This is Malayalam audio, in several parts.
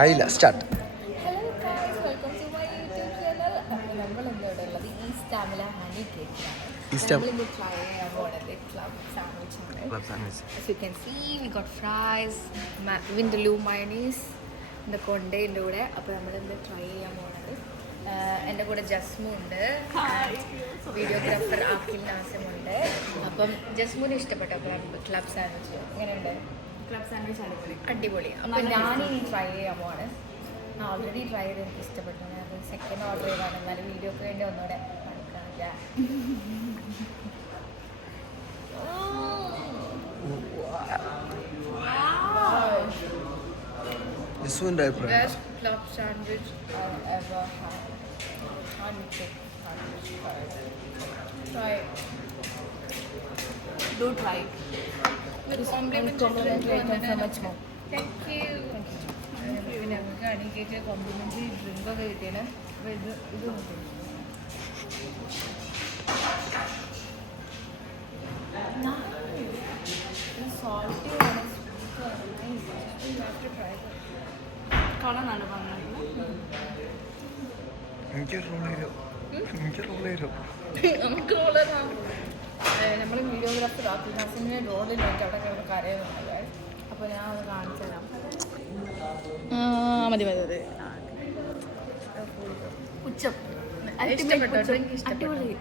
ആയില്ല start. Hello guys, welcome to my YouTube channel. അപ്പോൾ നമ്മൾ ഇന്നിവിടെ ഉള്ളത് ഈസ്റ്റാമില ഹണി കേക്കാണ്. നമ്മളിന്ന് ട്രൈ ചെയ്യാൻ പോകുന്നത് ക്ലബ് സാൻഡ്വിച്ച് ആണ്. As you can see, we got fries, vindaloo mayonnaise, ഇതൊക്കെ ഉണ്ട് ഇതിൻ്റെ കൂടെ. അപ്പോൾ നമ്മളിന്ന് ട്രൈ ചെയ്യാൻ പോകുന്നത് എൻ്റെ കൂടെ ജസ്മു ഉണ്ട്, വീഡിയോഗ്രാഫർ അഖിൽ നാസിമുണ്ട്. അപ്പം ജസ്മുന് ഇഷ്ടപ്പെട്ട ക്ലബ് സാൻഡ്വിച്ച് എങ്ങനെയുണ്ട്? ക്ലബ് സാൻഡ്വിച്ച് അടിപൊളി. അപ്പോൾ ഞാനിനി ട്രൈ ചെയ്യാൻ പോവാണ്. ഓൾറെഡി ട്രൈ ചെയ്ത് എനിക്ക് ഇഷ്ടപ്പെട്ടു. ഞാൻ സെക്കൻഡ് ഓർഡർ ചെയ്താണ്, എന്നാലും വീഡിയോക്ക് വേണ്ടി ഒന്നുകൂടെ കാണിക്കാം. Best club sandwich I've ever had. Honey cake sandwich. Try it. Do try. Complimentary item so much more. Thank you. പിന്നെ നമുക്ക് ഹണി കേക്ക് കോംപ്ലിമെൻ്ററി ഡ്രിങ്കൊക്കെ കിട്ടിയാണ്. അപ്പോൾ ഇത് നോക്കും. സോൾട്ടി ആണ്, സ്വീറ്റ് ആണ്, nice. You have to try it. കാണാനാണ് പറഞ്ഞത്. നമുക്ക് റോളാണ്. നമ്മൾ വീഡിയോഗ്രാഫർ അഖിൽ നാസിമിനെ റോളിൽ നോക്കി അവിടെ കിടന്ന് കരയുന്നുണ്ട്. അപ്പോൾ ഞാൻ അത് കാണിച്ചു തരാം. മതി മതി മതി. ഉച്ചം ഇഷ്ടപ്പെട്ടോ? ഡ്രിങ്ക് ഇഷ്ടപ്പെട്ടു? അടിപൊളി.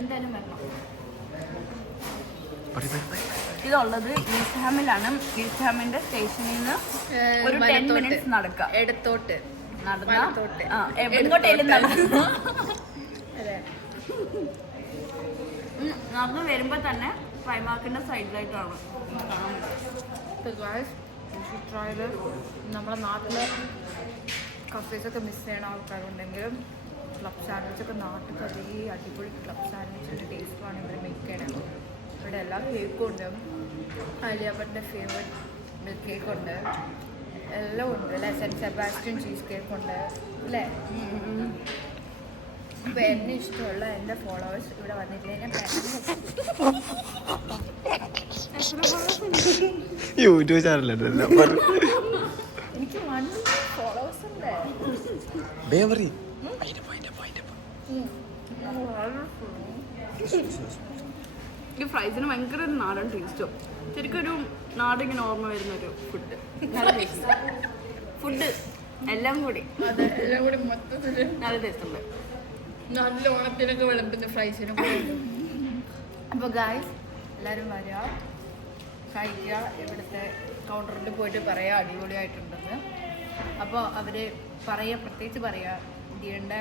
എന്തായാലും വരണം. ഇതുള്ളത് ഈസ്റ്റ് ഹാമിലാണ്. ഈസ്റ്റ് ഹാമിന്റെ സ്റ്റേഷനിൽ നിന്ന് ഒരു 10 മിനിറ്റ്സ് നടക്കാം. ഇടത്തോട്ട് എങ്ങോട്ടേലും നടന്നു അതെ. നടന്നു വരുമ്പോ തന്നെ ഫ്രൈമാർക്കിന്റെ സൈഡിലായിട്ടാണ് കാണാൻ പറ്റും. നമ്മുടെ നാട്ടിലെ കഫേസൊക്കെ മിസ് ചെയ്യണ ആൾക്കാരുണ്ടെങ്കിലും ക്ലബ് സാൻഡ്വിച്ചൊക്കെ നാട്ടിൽ അതേ അടിപൊളി ക്ലബ് സാൻഡ്വിച്ചിൻ്റെ ടേസ്റ്റാണ് ഇവിടെ മേക്ക് ചെയ്യണത്. ഇവിടെ എല്ലാ കേക്കും ഉണ്ട്. അലിയാബട്ടിൻ്റെ ഫേവറേറ്റ് കേക്കുണ്ട്, എല്ലാം ഉണ്ട് അല്ലേ. സെൻറ്റ് സെബാസ്റ്റ്യൻ ചീസ് കേക്കുണ്ട് അല്ലേ. അപ്പോൾ എന്നെ ഇഷ്ടമുള്ള എൻ്റെ ഫോളോവേഴ്സ് ഇവിടെ വന്നിട്ടില്ലെങ്കിൽ യൂട്യൂബ് ചാനലുണ്ട്. എനിക്ക് 1 ഫോളോവേഴ്സ് ഉണ്ട്. ഈ ഫ്രൈസിന് ഭയങ്കര ഒരു നാടൻ ടേസ്റ്റും ശരിക്കും ഒരു നാടിങ്ങനെ ഓർമ്മ വരുന്നൊരു ഫുഡ്. ഫുഡ് എല്ലാം കൂടി അതെ, എല്ലാം കൂടി മൊത്തത്തിൽ നല്ല ടേസ്റ്റ് ഉണ്ട്. നല്ല ഓണത്തിനൊക്കെ വിളമ്പുന്ന ഫ്രൈസിനും. അപ്പോൾ ഗായ്സ് എല്ലാവരും വരിക, കഴിക്കുക. ഇവിടുത്തെ കൗണ്ടറിൽ പോയിട്ട് പറയുക അടിപൊളിയായിട്ടുണ്ടെന്ന്. അപ്പോൾ അവർ പ്രത്യേകിച്ച് പറയുക ദിയൻ്റെ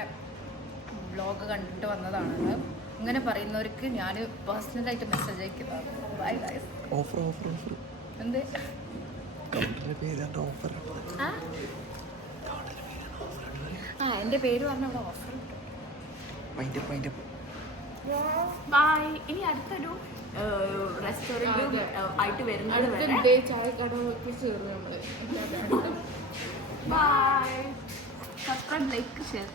വ്ലോഗ് കണ്ടിട്ട് വന്നതാണെന്ന്. ഇങ്ങനെ പറയുന്നവർക്ക് ഞാൻ പേഴ്സണലായിട്ട് മെസ്സേജ് അയക്കുന്നതാണ്. Bye guys. എന്ത് എൻ്റെ പേര് പറഞ്ഞ അവിടെ ഓഫർ കിട്ടും. ബൈ. ഇനി അടുത്തൊരു റെസ്റ്റോറൻറ്റും ആയിട്ട് വരുന്നത് വരെ ചായക്കടക്ക് ചേർന്ന് നമ്മൾ ബൈ. Subscribe, like, share.